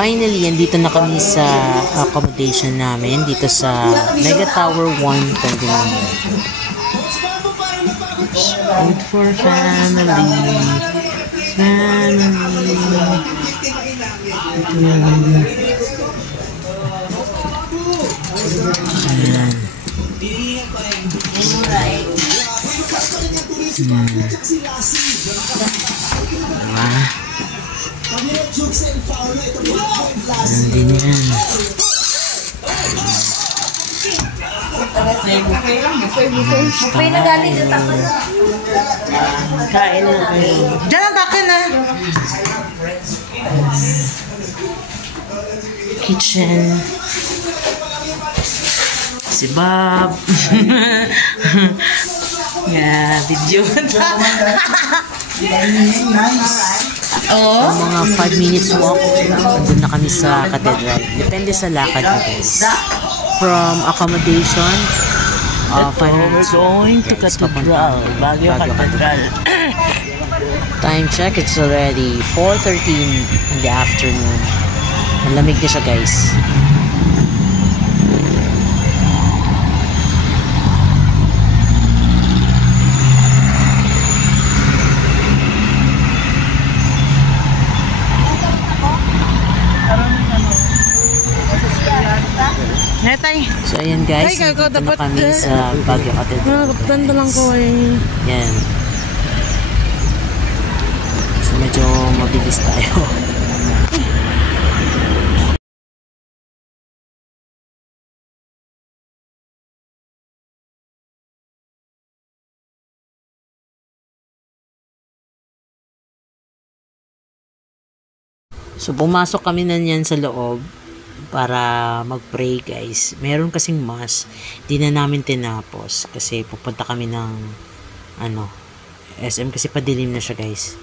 Finally, andito na kami sa accommodation namin dito sa Mega Tower 1 Condominium. Food for family. Ayan. Nandun yan. Buffet na galing sa tapo. Kain na kayo. Diyan ang kakin na. Kitchen. Si Bob. Yeah, video. Oh. So, mga 5 minutes walk, andun na kami sa cathedral. Depende sa lakad mo, guys. From accommodation, 5 minutes Going to Cathedral, Baguio Cathedral. Time check, it's already 4:13 in the afternoon. Malamig na siya, guys. Netay. So, ayan guys, dito na kami sa Baguio Cathedral. Ganda lang ko eh. Yan. So, medyo mabilis tayo. So, pumasok kami na niyan sa loob para mag-pray, guys. Meron kasing mass. Di na namin tinapos kasi pupunta kami ng SM kasi padilim na siya, guys.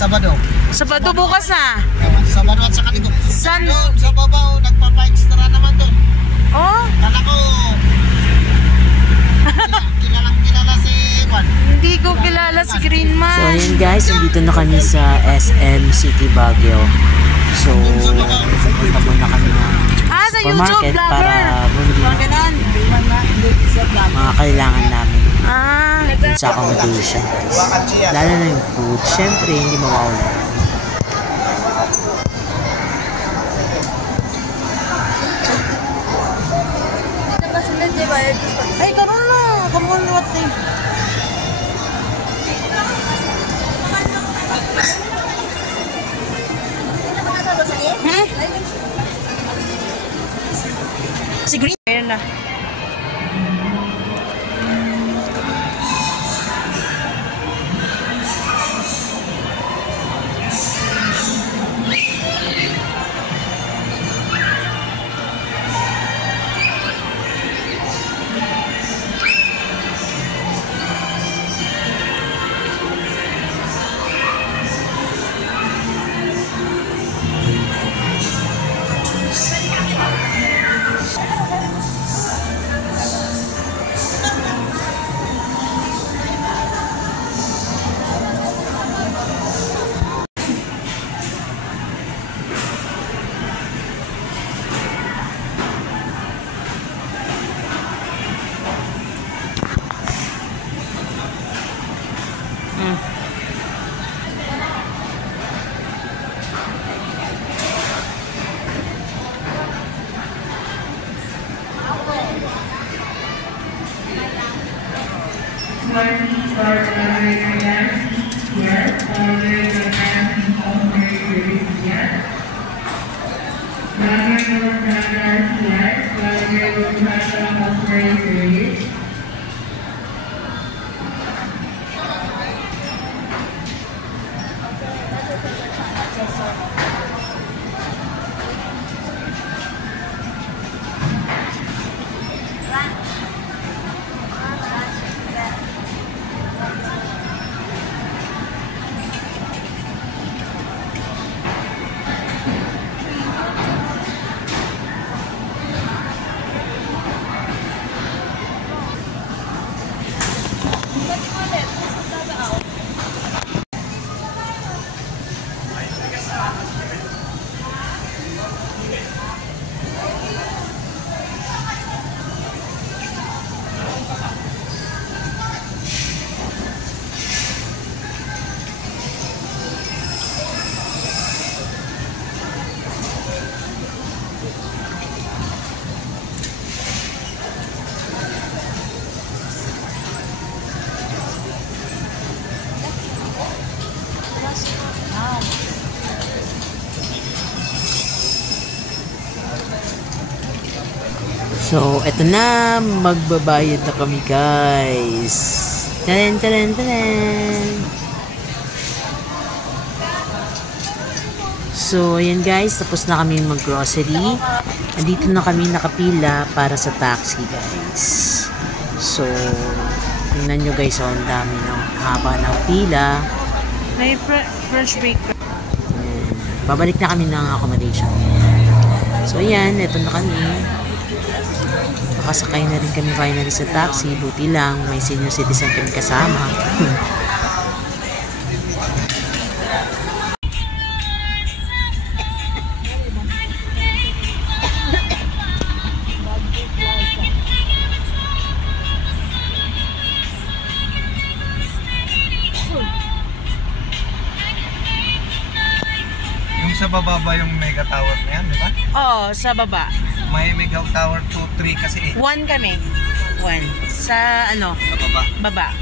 Sabado. Sabado bukas na. Sabado at saka linggo. San? Doon, sa babaw, nagpapa-extra naman doon. Oh? Kala ko, kilala si Juan. Hindi ko kilala si Green Man. So, ayan guys, nandito na kami sa SM City Baguio. So, pupunta muna kami ng supermarket para bumili mga kailangan namin dun sa accommodation. Lalo na yung food. Siyempre, hindi mawawala. Ay, karoon na. Karoon na. Si Green. Ayan na. Yes, So, eto na, magbabayad na kami, guys. Taran, taran, taran. So, ayan guys, tapos na kami mag-grocery. Andito na kami nakapila para sa taxi, guys. So, tingnan nyo guys, ang dami ng haba ng pila. May French baker. Ayan. Babalik na kami ng accommodation. So, ayan, eto na kami. Nakasakay na rin kami finally sa taxi. Buti lang, may senior citizen kami kasama. Yung sa baba ba yung mega tower na yan, di ba? Oo, sa baba. May mega tower 2, 3 kasi eh. 1 kami. 1. Sa ano? Sa baba. Baba.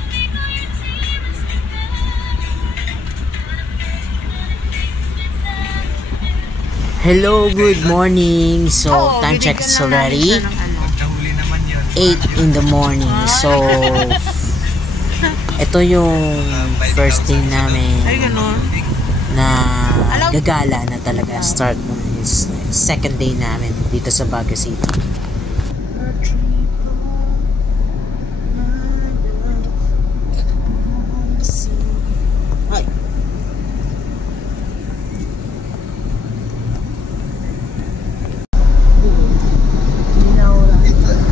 Hello, good morning. So, Oo, time check binigyan is lang namin already siya ng ano. Nahuli naman yun. 8 in the morning. So, ito yung first day namin Ay, ganun. na gagala na talaga. Start mo is second day namin dito sa Baguio City. Hi.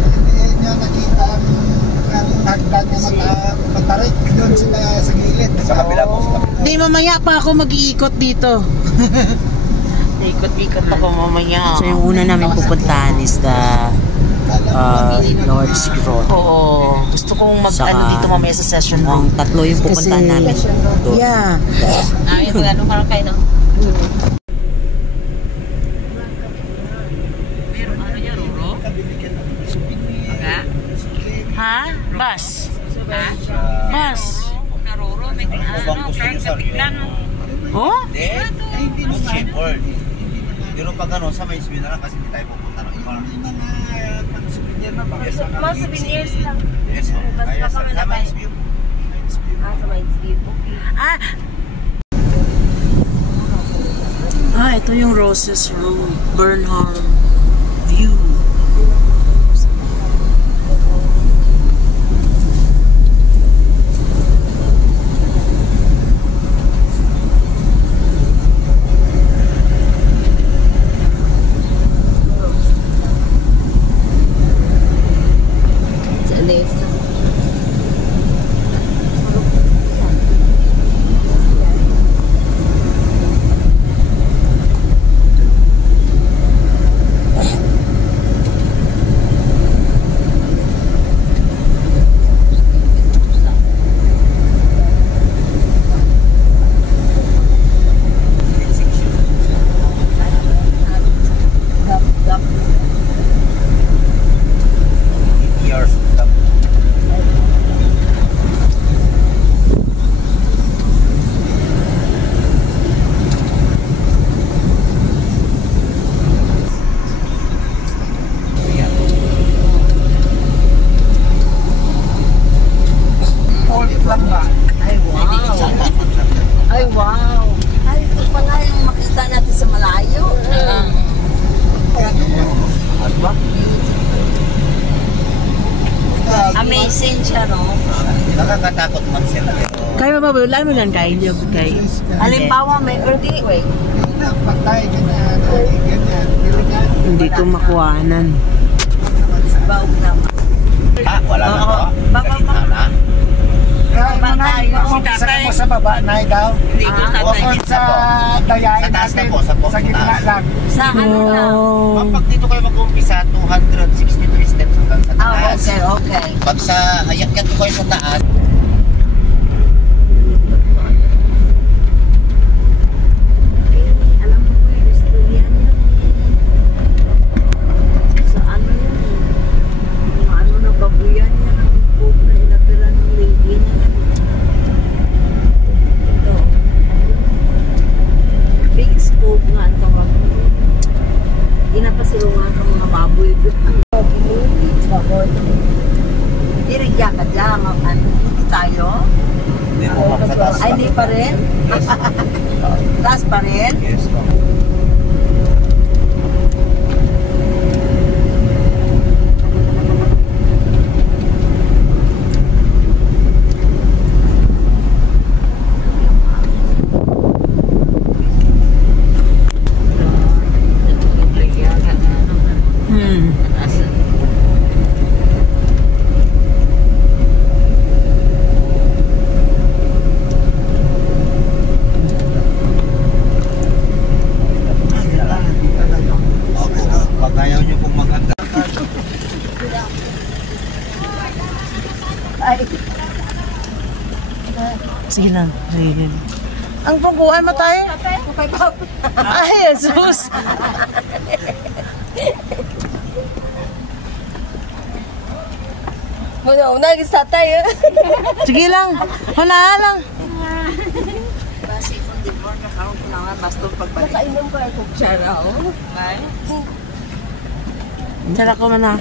Hindi niya nakita ang hagdan niya matarik doon sila sa gilid. Sa kabila po. Di, mamaya pa ako mag-iikot dito. Ikot-ikot ako mamaya. So, yung una namin pupuntahan is the Lord's Grotto. Oo. Gusto kong Saka, mag-ano dito mamaya sa session room. Ang tatlo yung pupuntahan namin. Doon. Yeah. Ay, ano parang kayo ng... Meron ano niya, Roro? Aga? Ha? Bus? Ha? Bus? Na Roro, may ano, kahit sa biglan. Oh? Hindi mo shepherd. Pero pag ano, sa may speed na lang kasi hindi tayo pupunta ng iba. Souvenir na ba? Mga souvenirs lang. Yes, so. Kaya sa Mines View. Sa Mines View. Okay. Ito yung Roses Room, Burnham View. Sa Alesa. wala mo lang kay Ilyog kay. Halimbawa, may earthquake. Hindi ko makuhanan. Baog naman. Wala na po. Baka na. Sakay mo sa baba, Nay daw. Hindi ko Bukod sa dayain Sa taas na natin, po, sa gitna lang. sa ano lang. Ma'am, pag dito kayo mag-umpisa, 263 steps hanggang sa taas. Okay. Pag sa akyat ko kayo sa taas, Alam mo po yung istorya niya. Sa ano yun eh. Mga ano na babuyan niya ng pope na inapira ng lady niya. Ito. Big scope nga ang tawag mo. Ginapasilungan ka mga baboy doon. Baboy. Dirigya ka dyan. Ano tayo? hindi po ma'am, sa taas. Ay, hindi pa rin? Taas pa rin? Yes, ma'am. Pag ayaw nyo pong maganda, Ay, Sige lang. Sige. Ang pangkuhan mo tayo? Ay, Jesus! una gisa tayo. Sige lang. Wala lang. Basi kung di mo nakaroon ko na nga basta pagbalik. Nakainom ka ako kutsara, oh. Ay. Tara ko man na.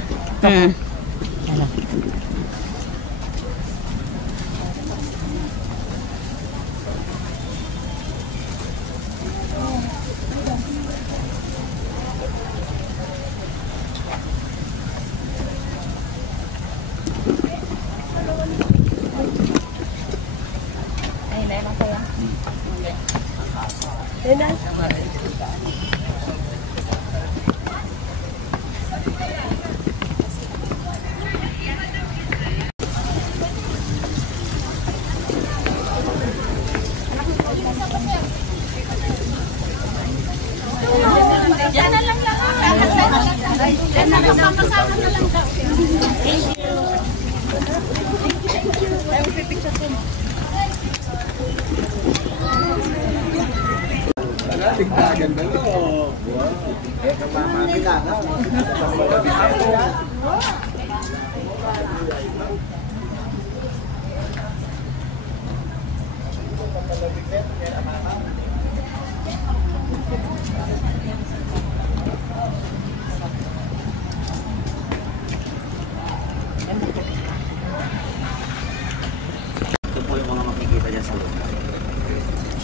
ito po yung mga makikita dyan sa loob.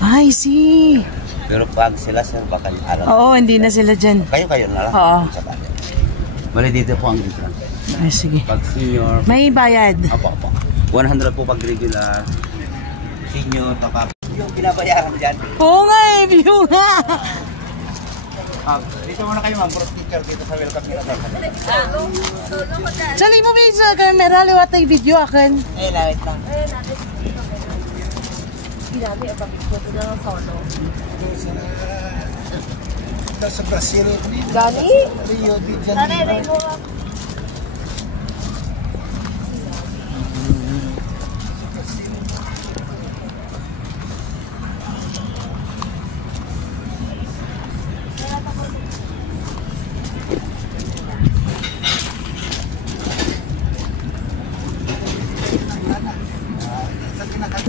I see. Pero pag sila sir, baka alam. Oo, hindi na sila dyan. Kayo na lang. Oo. Sa kanya. Bali dito po ang entrance. Ay, sige. Pag senior, May bayad. apo. 100 po pag regular. Senior, baka yung binabayaran dyan. Oo nga eh, view nga. Dito muna kayo ma'am, sticker dito sa welcome nila sir. Sali mo sa camera, liwatay video akin. Eh, lawit lang. Grabe, ang pagkikuto na ng solo. Sa Brazil, Gani? Rio de Nanay, Janeiro. mo.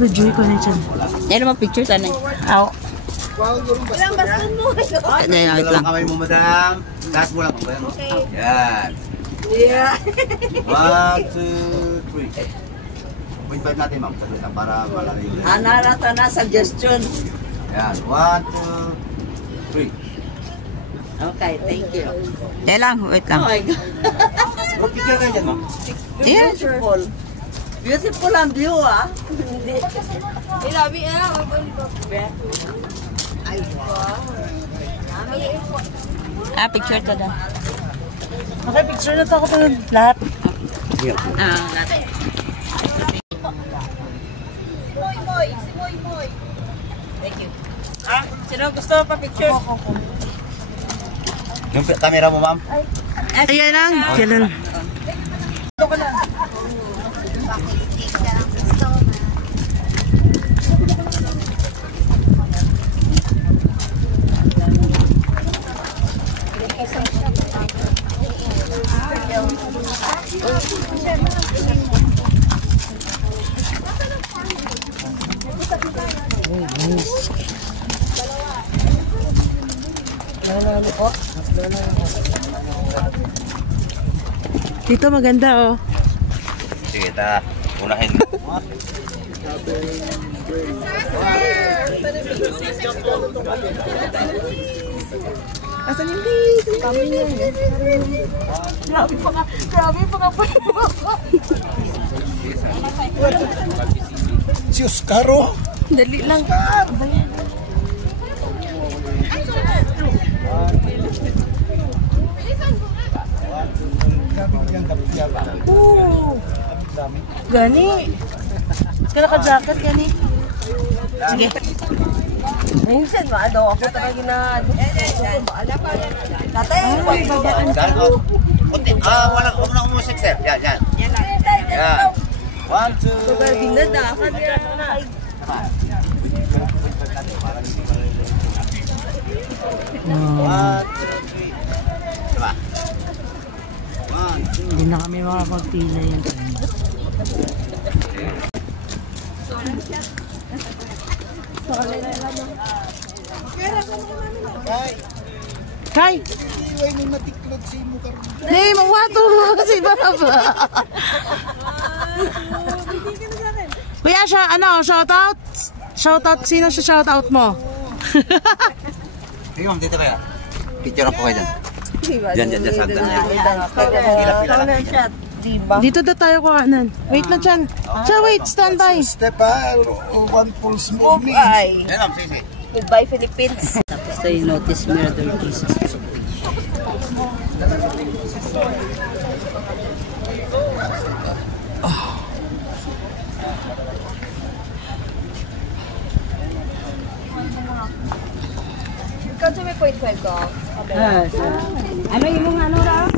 Video ko na dyan. Yan naman picture sana. Aw. Ilang baston mo? Dalawang kamay mo madam. Taas mo lang. Okay. Yan. Yeah. 1, 2, 3. 0.5 natin ma'am, saglit lang para malaki. Anarata na suggestion. Yan, 1, 2, 3. Okay, thank you. Dahil lang, wait lang. Oh my God. Mag-picture kayo dyan ma'am. Yeah. Beautiful. Beautiful ang view, ah. Hindi. Ilabi ah. Ay, wow. Ah, picture to daw. Okay, picture na to ako ng lahat. Ah, natin. Thank you. Ah, sino gusto pa picture? Yung camera mo, ma'am? Ayan lang. Kailan? Dito maganda oh. Sige, ta. Unahin. Asan yung base? Kami niya. Grabe pa nga po. Si Oscaro. Dali lang. Oo. Gani. Ka naka-jacket, gani. Sige. Minsan, maano ako talaga na... Tatay, babaan Dahil ko. Kunti. Huwag na umusik, sir. Yan, yan. Yan. 1, 2. Sobrang dinadakan niya. Diba? Hindi na kami makapagpila yan. Kay! Iway may matiklod si mo karon. Hey, mawato si Baba. Kuya, siya, ano, shoutout? Shoutout, sino siya shoutout mo? Sige, ma'am, dito kaya. Picture ako kayo dyan. Dyan, sa hagdan niya. Diba? Dito na tayo kuhanan. Wait lang dyan. Siya, wait, stand by. Step ha, one pulse movement. Ay, Yan, ma'am, sige. goodbye Philippines. Tapos tayo notice murder cases. Ikaw may 0.5 ko. Ano yung mga ano raw?